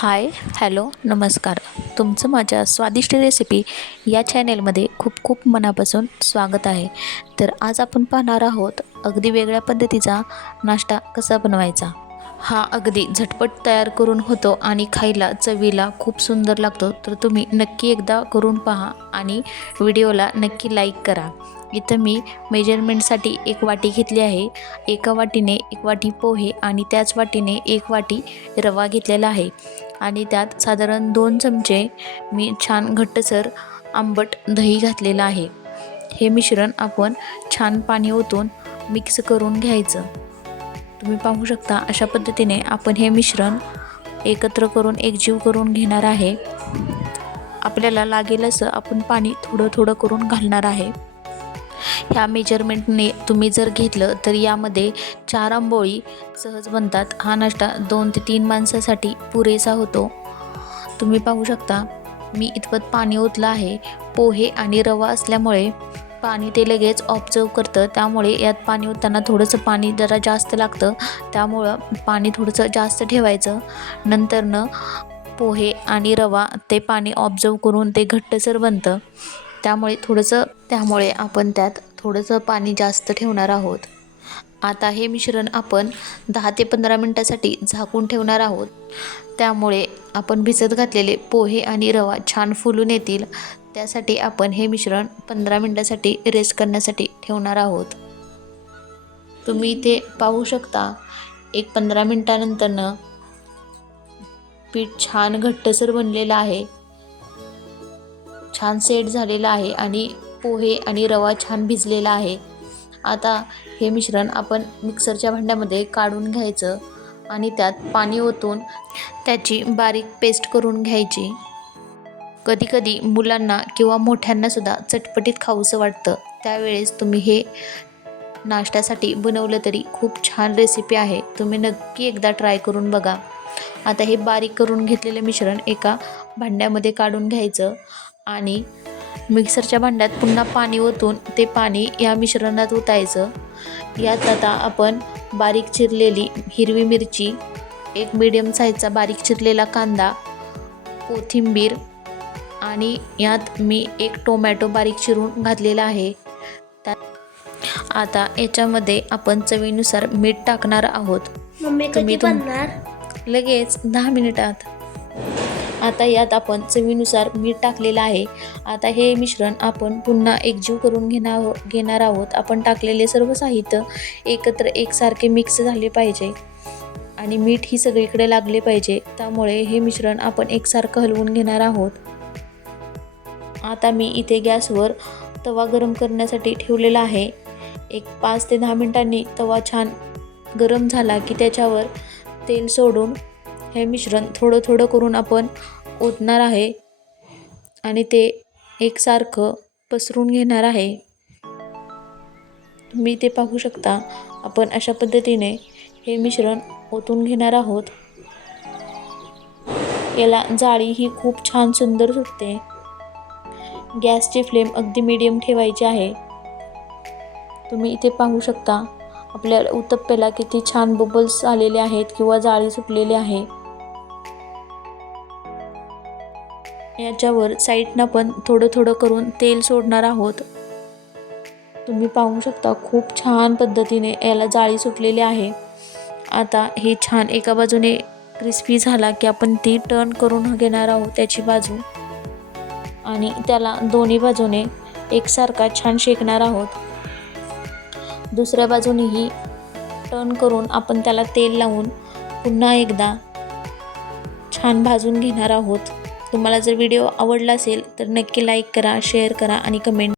Hi hello नमस्कार. तुमचं माझ्या स्वादिष्ट रेसिपी या चॅनेलमध्ये खूप खूप मनापासून स्वागत आहे. तर आज आपण पाहणार आहोत अगदी वेगळ्या पद्धतीचा नाश्ता कसा बनवायचा. हा अगदी झटपट तयार करून होतो आणि खायला चवीला खूप सुंदर लागतो. तर तुम्ही नक्की एकदा करून पहा आणि व्हिडिओला नक्की लाईक करा. इथं मी मेजरमेंटसाठी एक वाटी घेतली आहे. एका वाटीने एक वाटी पोहे आणि त्याच वाटीने एक वाटी रवा घेतलेला आहे. आणि त्यात साधारण दोन चमचे मी छान घट्टसर आंबट दही घातलेलं आहे. हे मिश्रण आपण छान पाणी ओतून मिक्स करून घ्यायचं. तुम्ही पाहू शकता अशा पद्धतीने आपण हे मिश्रण एकत्र करून एकजीव करून घेणार आहे. आपल्याला लागेल असं आपण पाणी थोडं थोडं करून घालणार आहे. ह्या मेजरमेंटने तुम्ही जर घेतलं तर यामध्ये चार आंबोळी सहज बनतात. हा नाश्ता दोन ते तीन माणसासाठी पुरेसा होतो. तुम्ही पाहू शकता मी इतपत पाणी ओतलं आहे. पोहे आणि रवा असल्यामुळे पाणी ते लगेच ऑब्झर्व करतं. त्यामुळे यात पाणी ओतताना थोडंसं पाणी जरा जास्त लागतं. त्यामुळं पाणी थोडंसं जास्त ठेवायचं. नंतरनं पोहे आणि रवा ते पाणी ऑब्झर्व करून ते घट्टसर बनतं. त्यामुळे थोडंसं त्यामुळे आपण त्यात थोडंसं पाणी जास्त ठेवणार आहोत. आता हे मिश्रण आपण दहा ते पंधरा मिनटासाठी झाकून ठेवणार आहोत. त्यामुळे आपण भिजत घातलेले पोहे आणि रवा छान फुलून येतील. त्यासाठी आपण हे मिश्रण पंधरा मिनटासाठी रेस्ट करण्यासाठी ठेवणार आहोत. तुम्ही ते पाहू शकता एक पंधरा मिनटानंतरनं पीठ छान घट्टसर बनलेलं आहे. छान सेट झालेला आहे आणि पोहे आणि रवा छान भिजलेला आहे. आता हे मिश्रण आपण मिक्सरच्या भांड्यामध्ये काढून घ्यायचं आणि त्यात पाणी ओतून त्याची बारीक पेस्ट करून घ्यायची. कधीकधी मुलांना किंवा मोठ्यांनासुद्धा चटपटीत खाऊसं वाटतं. त्यावेळेस तुम्ही हे नाश्त्यासाठी बनवलं तरी खूप छान रेसिपी आहे. तुम्ही नक्की एकदा ट्राय करून बघा. आता हे बारीक करून घेतलेलं मिश्रण एका भांड्यामध्ये काढून घ्यायचं आणि मिक्सरच्या भांड्यात पुन्हा पाणी ओतून ते पाणी या मिश्रणात ओतायचं. यात आता आपण बारीक चिरलेली हिरवी मिरची एक मीडियम साईजचा बारीक चिरलेला कांदा कोथिंबीर आणि यात मी एक टोमॅटो बारीक चिरून घातलेला आहे. त्यात आता याच्यामध्ये आपण चवीनुसार मीठ टाकणार आहोत. मम्मी तुम्ही लगेच दहा मिनिटात. आता यात आपण चवीनुसार मीठ टाकलेलं आहे. आता हे मिश्रण आपण पुन्हा एकजीव करून घेणार घेणार आहोत. आपण टाकलेले सर्व साहित्य एकत्र एकसारखे मिक्स झाले पाहिजे. आणि मीठ ही सगळीकडे लागले पाहिजे. त्यामुळे हे मिश्रण आपण एकसारखं हलवून घेणार आहोत. आता मी इथे गॅसवर तवा गरम करण्यासाठी ठेवलेला आहे. एक पाच ते दहा मिनिटांनी तवा छान गरम झाला की त्याच्यावर तेल सोडून हे मिश्रण थोडं थोडं करून आपण ओतणार आहे. आणि ते एकसारखं पसरून घेणार आहे. तुम्ही ते पाहू शकता. आपण अशा पद्धतीने हे मिश्रण ओतून घेणार आहोत. याला जाळी ही खूप छान सुंदर सुटते. गॅसची फ्लेम अगदी मीडियम ठेवायची आहे. तुम्ही इथे पाहू शकता. आपल्या उत्तप्प्याला किती छान बबल्स आलेले आहेत किंवा जाळी सुटलेली आहे. याच्यावर साईडनं पण थोडं थोडं करून तेल सोडणार आहोत. तुम्ही पाहू शकता खूप छान पद्धतीने याला जाळी सुटलेली आहे. आता हे छान एका बाजूने क्रिस्पी झाला की आपण ती टर्न करून घेणार आहोत त्याची बाजू. आणि त्याला दोन्ही बाजूने एकसारखा छान शेकणार आहोत. दुसऱ्या बाजूनेही टर्न करून आपण त्याला तेल लावून पुन्हा एकदा छान भाजून घेणार आहोत. तुम्हाला जर व्हिडिओ आवडला असेल तर नक्की लाईक करा शेअर करा आणि कमेंट